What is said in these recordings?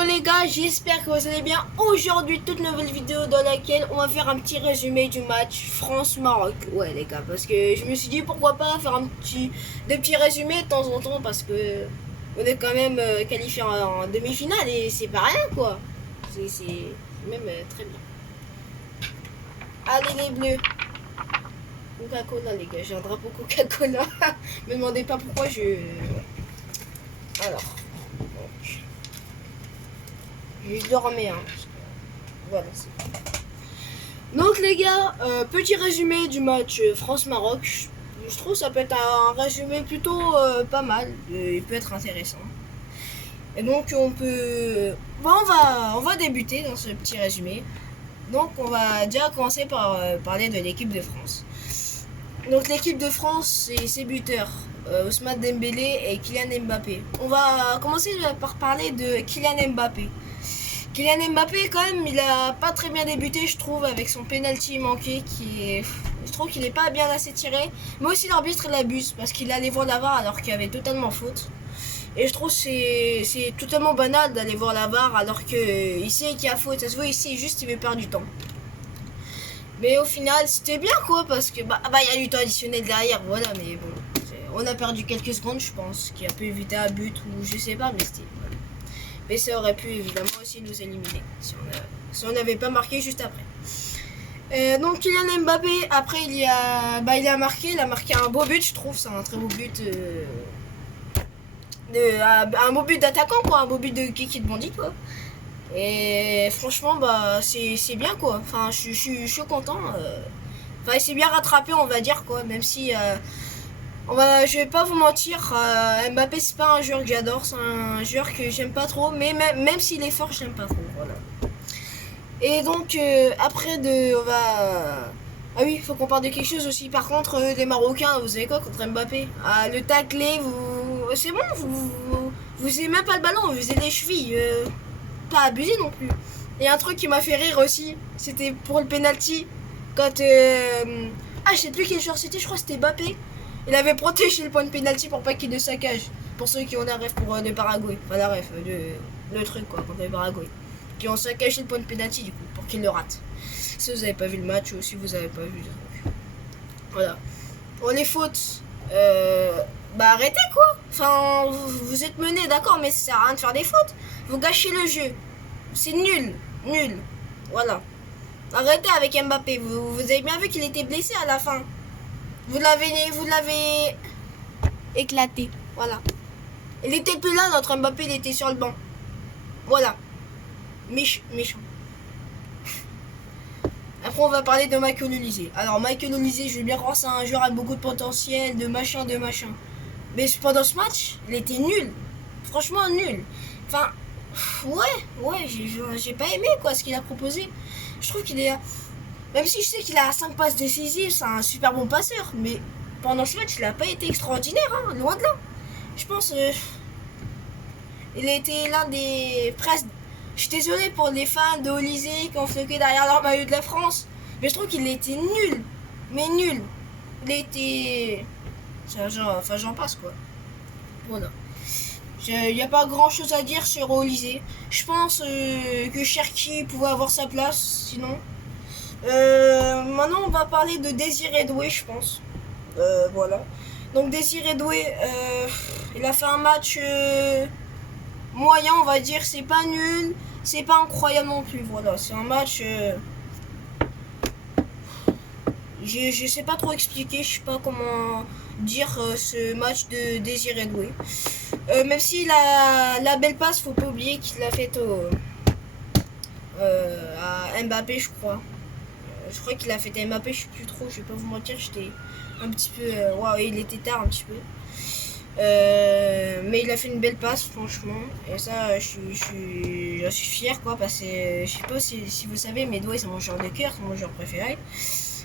Yo les gars, j'espère que vous allez bien. Aujourd'hui, toute nouvelle vidéo dans laquelle on va faire un petit résumé du match France-Maroc. Ouais les gars, parce que je me suis dit pourquoi pas faire des petits résumés de temps en temps, parce que on est quand même qualifié en demi-finale et c'est pas rien quoi. C'est même très bien. Allez les bleus. Coca-Cola les gars, j'ai un drapeau Coca-Cola. Me demandez pas pourquoi Alors. Je dormais hein. Voilà, c'est... Donc les gars, petit résumé du match France-Maroc. Je trouve ça peut être un résumé plutôt pas mal. Il peut être intéressant. Et donc on peut... Bon, on va débuter dans ce petit résumé. Donc on va déjà commencer par parler de l'équipe de France. Donc l'équipe de France, c'est ses buteurs. Ousmane Dembélé et Kylian Mbappé. On va commencer par parler de Kylian Mbappé. Kylian Mbappé, quand même, il a pas très bien débuté, je trouve, avec son penalty manqué je trouve qu'il est pas bien assez tiré. Mais aussi l'arbitre il abuse parce qu'il allait voir la VAR alors qu'il y avait totalement faute. Et je trouve que c'est totalement banal d'aller voir la VAR alors qu'il sait qu'il y a faute. Ça se voit ici, juste il veut perdre du temps. Mais au final, c'était bien quoi, parce que il y a du temps additionnel derrière, voilà, mais bon. On a perdu quelques secondes, je pense, qui a pu éviter un but ou je sais pas, mais c'était... Voilà. Mais ça aurait pu évidemment aussi nous éliminer si on n'avait pas marqué juste après. Donc Kylian Mbappé, après il a marqué un beau but, je trouve, c'est un très beau but, un beau but d'attaquant quoi, un beau but de kiki de bandit quoi. Et franchement c'est bien quoi. Enfin je suis content. Enfin il s'est bien rattrapé on va dire quoi, même si je vais pas vous mentir, Mbappé c'est pas un joueur que j'adore, c'est un joueur que j'aime pas trop, mais même s'il est fort, je l'aime pas trop, voilà. Et donc après ah oui, il faut qu'on parle de quelque chose aussi. Par contre, les Marocains, vous savez quoi contre Mbappé? Le tacler, c'est bon, vous avez même pas le ballon, vous avez les chevilles, pas abusé non plus. Et un truc qui m'a fait rire aussi, c'était pour le penalty, quand je sais plus quel joueur c'était, je crois que c'était Mbappé. Il avait protégé le point de pénalty pour pas qu'il ne saccage. Pour ceux qui ont un rêve pour le Paraguay. Enfin, la rêve, le truc quoi, contre le Paraguay. Qui ont saccagé le point de pénalty du coup, pour qu'il le rate. Si vous avez pas vu le match ou si vous avez pas vu le truc. Voilà. Bon, les fautes. Arrêtez quoi. Enfin, vous êtes menés, d'accord, mais ça sert à rien de faire des fautes. Vous gâchez le jeu. C'est nul. Nul. Voilà. Arrêtez avec Mbappé. Vous avez bien vu qu'il était blessé à la fin. Vous l'avez éclaté, voilà. Il était plus là, notre Mbappé, il était sur le banc. Voilà. Méchant. Après, on va parler de Michael Olise. Alors, Michael Olise, je veux bien croire, c'est un joueur avec beaucoup de potentiel, de machin. Mais pendant ce match, il était nul. Franchement, nul. Enfin, ouais, j'ai pas aimé, quoi, ce qu'il a proposé. Je trouve qu'il est... Même si je sais qu'il a 5 passes décisives, c'est un super bon passeur, mais pendant ce match, il n'a pas été extraordinaire, hein, loin de là. Je pense, il a été l'un des presque. Je suis désolé pour les fans de Olise qui ont floqué derrière leur maillot de la France, mais je trouve qu'il était nul, mais nul. Il a été, enfin j'en passe quoi. Voilà. Il n'y a pas grand chose à dire sur Olise. Je pense que Cherki pouvait avoir sa place, sinon. Maintenant on va parler de Désiré Doué je pense. Voilà. Donc Désiré Doué, il a fait un match moyen on va dire. C'est pas nul, c'est pas incroyable non plus. Voilà, c'est un match... je sais pas trop expliquer, je sais pas comment dire ce match de Désiré Doué. Même si la belle passe, faut pas oublier qu'il l'a faite à Mbappé je crois. Je crois qu'il a fait Mbappé, je sais plus trop, je vais pas vous mentir, j'étais un petit peu... il était tard un petit peu. Mais il a fait une belle passe, franchement. Et ça, je suis fier, quoi, parce que je sais pas si vous savez, mais Doué, c'est mon joueur de cœur, c'est mon joueur préféré.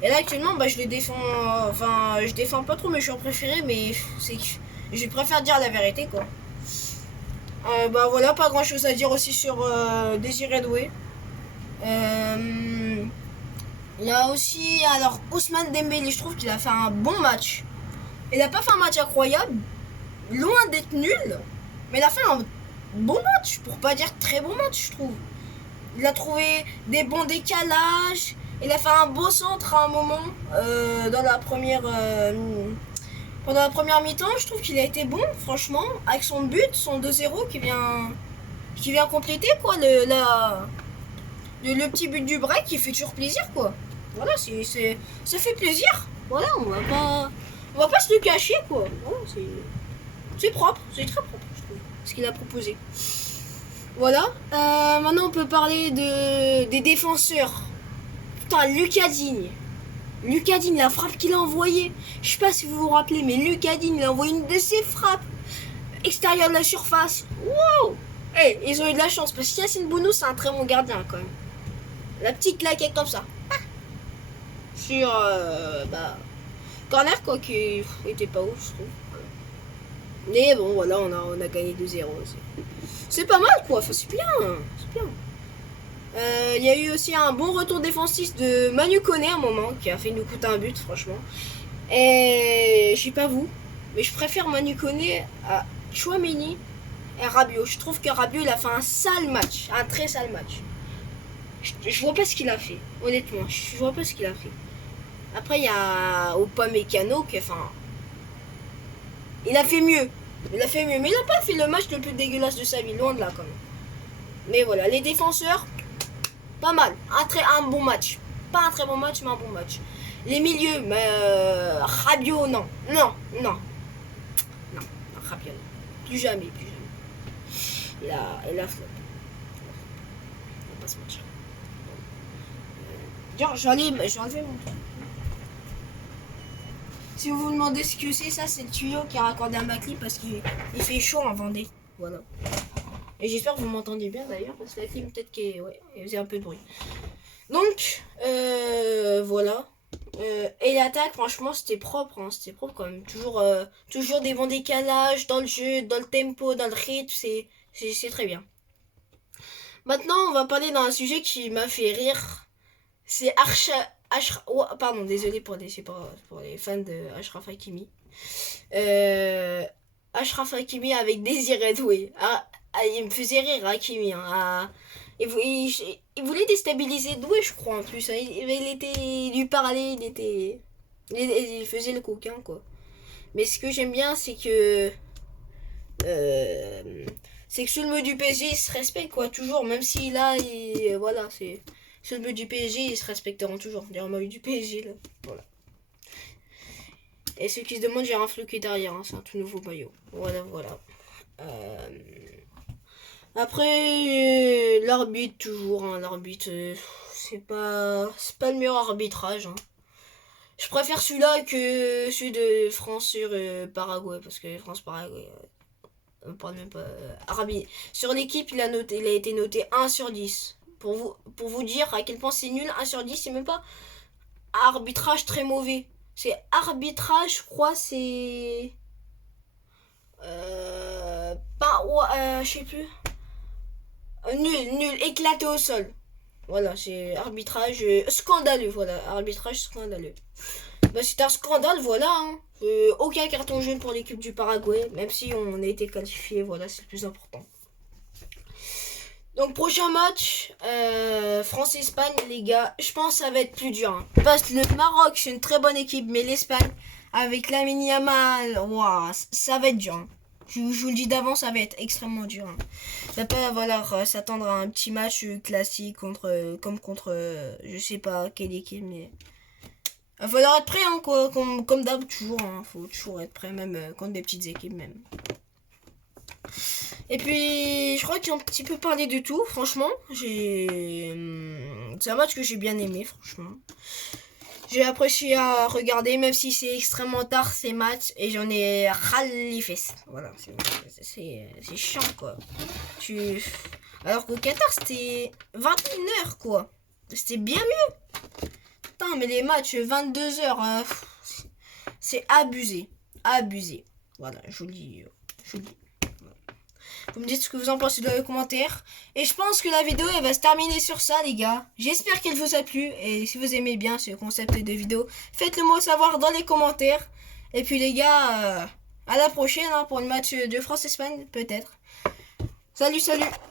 Et là, actuellement, je le défends... Enfin, je défends pas trop mes joueurs préférés, mais je préfère dire la vérité, quoi. Voilà, pas grand chose à dire aussi sur Désiré Doué. Là aussi, alors Ousmane Dembélé, je trouve qu'il a fait un bon match. Il a pas fait un match incroyable, loin d'être nul, mais il a fait un bon match, pour pas dire très bon match, je trouve. Il a trouvé des bons décalages. Il a fait un beau centre à un moment dans la première pendant la première mi-temps. Je trouve qu'il a été bon, franchement, avec son but, son 2-0 qui vient compléter quoi le petit but du break qui fait toujours plaisir quoi. Voilà, ça fait plaisir. Voilà, on va pas se le cacher quoi. Voilà, c'est propre, c'est très propre je trouve ce qu'il a proposé. Voilà. Maintenant on peut parler des défenseurs. Putain, Lucas Digne. Lucas Digne, la frappe qu'il a envoyée. Je sais pas si vous vous rappelez, mais Lucas Digne, il a envoyé une de ses frappes extérieure de la surface. Wow. Hey, ils ont eu de la chance parce que Yacine Bounou, c'est un très bon gardien quand même. La petite claquette comme ça. Sur corner quoi qui était pas ouf je trouve. Mais bon voilà, on a gagné 2-0. C'est pas mal quoi, enfin, c'est bien. C'est bien. Il y a eu aussi un bon retour défensif de Manu Koné à un moment qui a fait nous coûter un but franchement. Et je sais pas vous, mais je préfère Manu Koné à Chouameni et Rabiot. Je trouve que Rabiot il a fait un sale match, un très sale match. Je vois pas ce qu'il a fait, honnêtement, je vois pas ce qu'il a fait. Après il y a Upamecano qui enfin il a fait mieux. Il a fait mieux, mais il a pas fait le match le plus dégueulasse de sa vie, loin de là quand même. Mais voilà, les défenseurs pas mal, un bon match. Pas un très bon match, mais un bon match. Les milieux, mais Rabiot, non. Non, non. Non, Rabiot, non. Plus jamais, plus jamais. Il a flop. Il a pas ce match. J'ai enlevé mon truc. Si vous vous demandez ce que c'est, ça c'est le tuyau qui a raccordé à ma clim parce qu'il fait chaud en Vendée. Voilà. Et j'espère que vous m'entendez bien d'ailleurs, parce que la clim peut-être qu'elle faisait un peu de bruit. Donc, voilà. Et l'attaque, franchement, c'était propre. Hein, c'était propre quand même. Toujours des bons décalages dans le jeu, dans le tempo, dans le rythme. C'est très bien. Maintenant, on va parler d'un sujet qui m'a fait rire. C'est pardon, désolé pour les fans de Achraf Hakimi. Achraf Hakimi avec Désiré Doué. Il me faisait rire Hakimi. Hein, il voulait déstabiliser Doué, je crois en plus. Hein. Il lui parlait, il faisait le coquin quoi. Mais ce que j'aime bien, c'est que sous le mot du PSG, ils se respectent quoi, toujours. Même si là, voilà, c'est sous le mot du PSG, ils se respecteront toujours. Dire le mot du PSG là, voilà. Et ceux qui se demandent, j'ai un flou qui est derrière. Hein, c'est un tout nouveau maillot. Voilà, voilà. Après, l'arbitre, toujours, hein, l'arbitre, c'est pas le meilleur arbitrage. Hein. Je préfère celui-là que celui de France sur Paraguay, parce que France-Paraguay, on parle même pas. Sur l'équipe, il a été noté 1 sur 10. Pour vous dire à quel point c'est nul, 1 sur 10, c'est même pas arbitrage très mauvais. C'est arbitrage, je crois, c'est. Je sais plus. Nul, éclaté au sol. Voilà, c'est arbitrage scandaleux, voilà, arbitrage scandaleux. Bah, c'est un scandale, voilà. Hein. Aucun carton jaune pour l'équipe du Paraguay, même si on a été qualifié, voilà, c'est le plus important. Donc prochain match, France-Espagne, les gars, je pense que ça va être plus dur. Hein. Parce que le Maroc, c'est une très bonne équipe, mais l'Espagne, avec Lamine Yamal, wow, ça va être dur. Hein. Je vous le dis d'avance, ça va être extrêmement dur. Hein. Il va pas falloir s'attendre à un petit match classique comme contre je sais pas quelle équipe, mais il va falloir être prêt, hein, quoi, comme d'hab, toujours. Hein, faut toujours être prêt, même contre des petites équipes, même. Et puis, je crois qu'il y a un petit peu parlé de tout, franchement. C'est un match que j'ai bien aimé, franchement. J'ai apprécié à regarder, même si c'est extrêmement tard ces matchs, et j'en ai ras les fesses. Voilà, c'est chiant, quoi. Alors qu'au Qatar, c'était 21h, quoi. C'était bien mieux. Putain, mais les matchs 22h, c'est abusé. Abusé. Voilà, je vous le dis. Vous me dites ce que vous en pensez dans les commentaires. Et je pense que la vidéo elle va se terminer sur ça les gars. J'espère qu'elle vous a plu. Et si vous aimez bien ce concept de vidéo, faites-le moi savoir dans les commentaires. Et puis les gars, à la prochaine hein, pour le match de France-Espagne peut-être. Salut, salut.